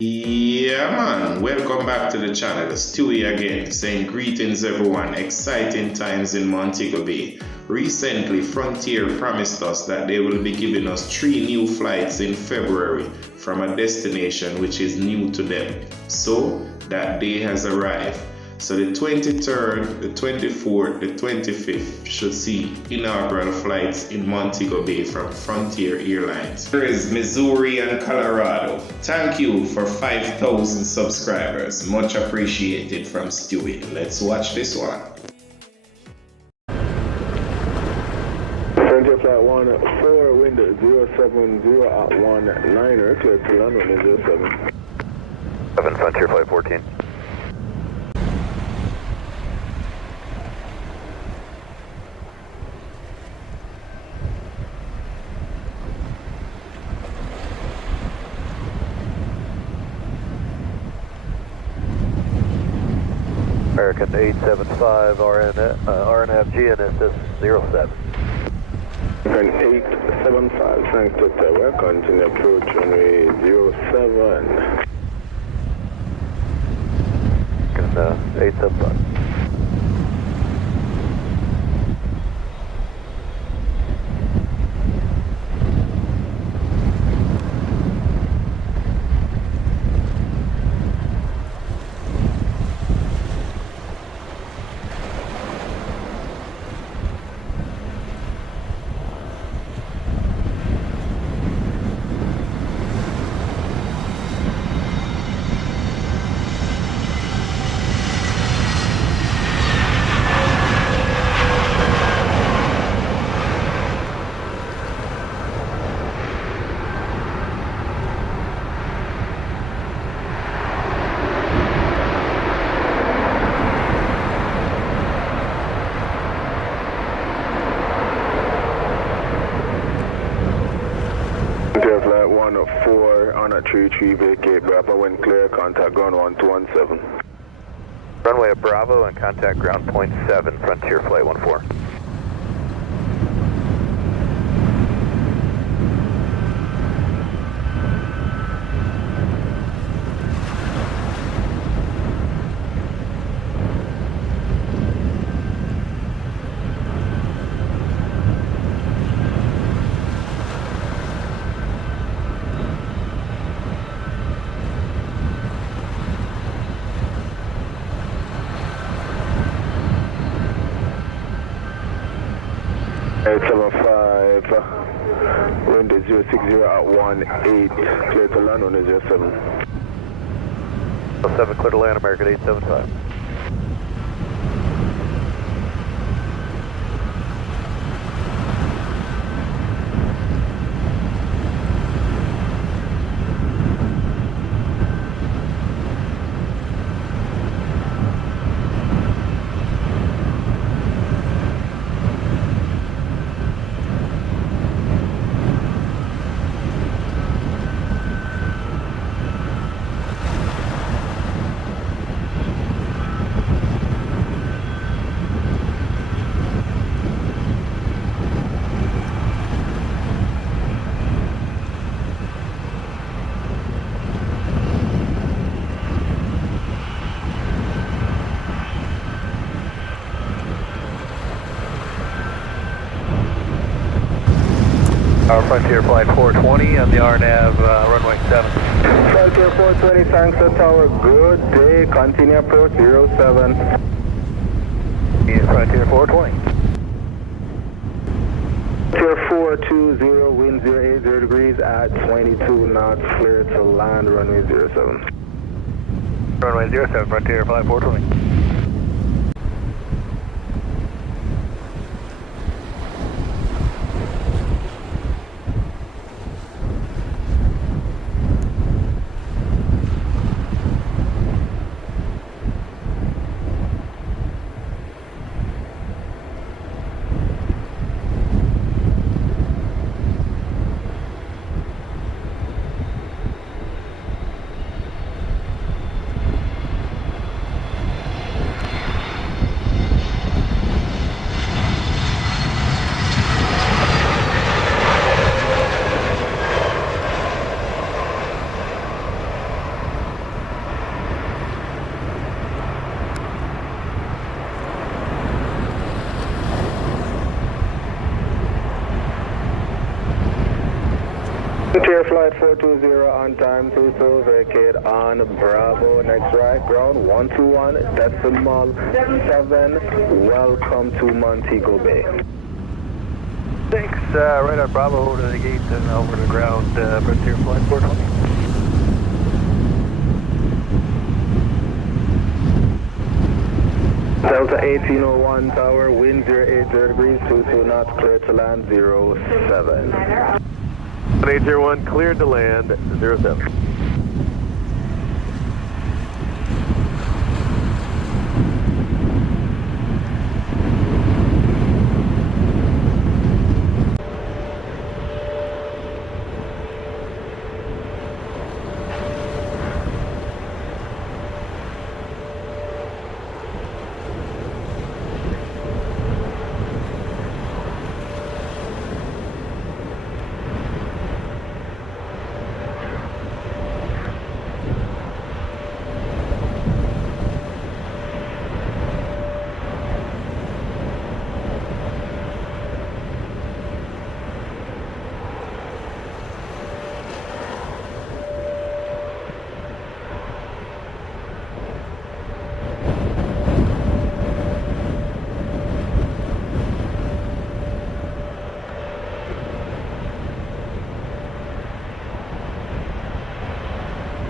Yeah, man, welcome back to the channel. Stewie again, saying greetings, everyone. Exciting times in Montego Bay. Recently, Frontier promised us that they will be giving us 3 new flights in February from a destination which is new to them. So, that day has arrived. So the 23rd, the 24th, the 25th should see inaugural flights in Montego Bay from Frontier Airlines. Here is Missouri and Colorado. Thank you for 5,000 subscribers. Much appreciated from Stewie. Let's watch this one. Frontier Flight 14, wind 070 at 19er, clear to land, wind 07. 7 Frontier Flight 14. American 875 RNF GNSS 07. American 875, thanks to Tower, continue approach runway 07. American 875. Frontier Flight 14 on a 33 vacate Bravo, wind clear, contact ground 1217. Runway at Bravo and contact ground point 7, Frontier Flight 14. Eight 75, wind 060 at 18, clear to land, wind 07. 07 clear to land, American 875. Our Frontier Flight 420 on the RNAV runway 7. Frontier 420, thanks to Tower, good day, continue approach 07. Is Frontier 420. Frontier 420, wind 080 degrees at 22 knots, clear to land, runway 07. Runway 07, Frontier Flight 420. Frontier flight 420 on time, 22, vacate on Bravo, next right, ground 121, decimal 7, welcome to Montego Bay. Thanks, right on Bravo, over to the gate and over to ground, Frontier flight 420. Delta 1801 tower, wind 080 degrees, 22 knots, clear to land 07. 801, cleared to land 07.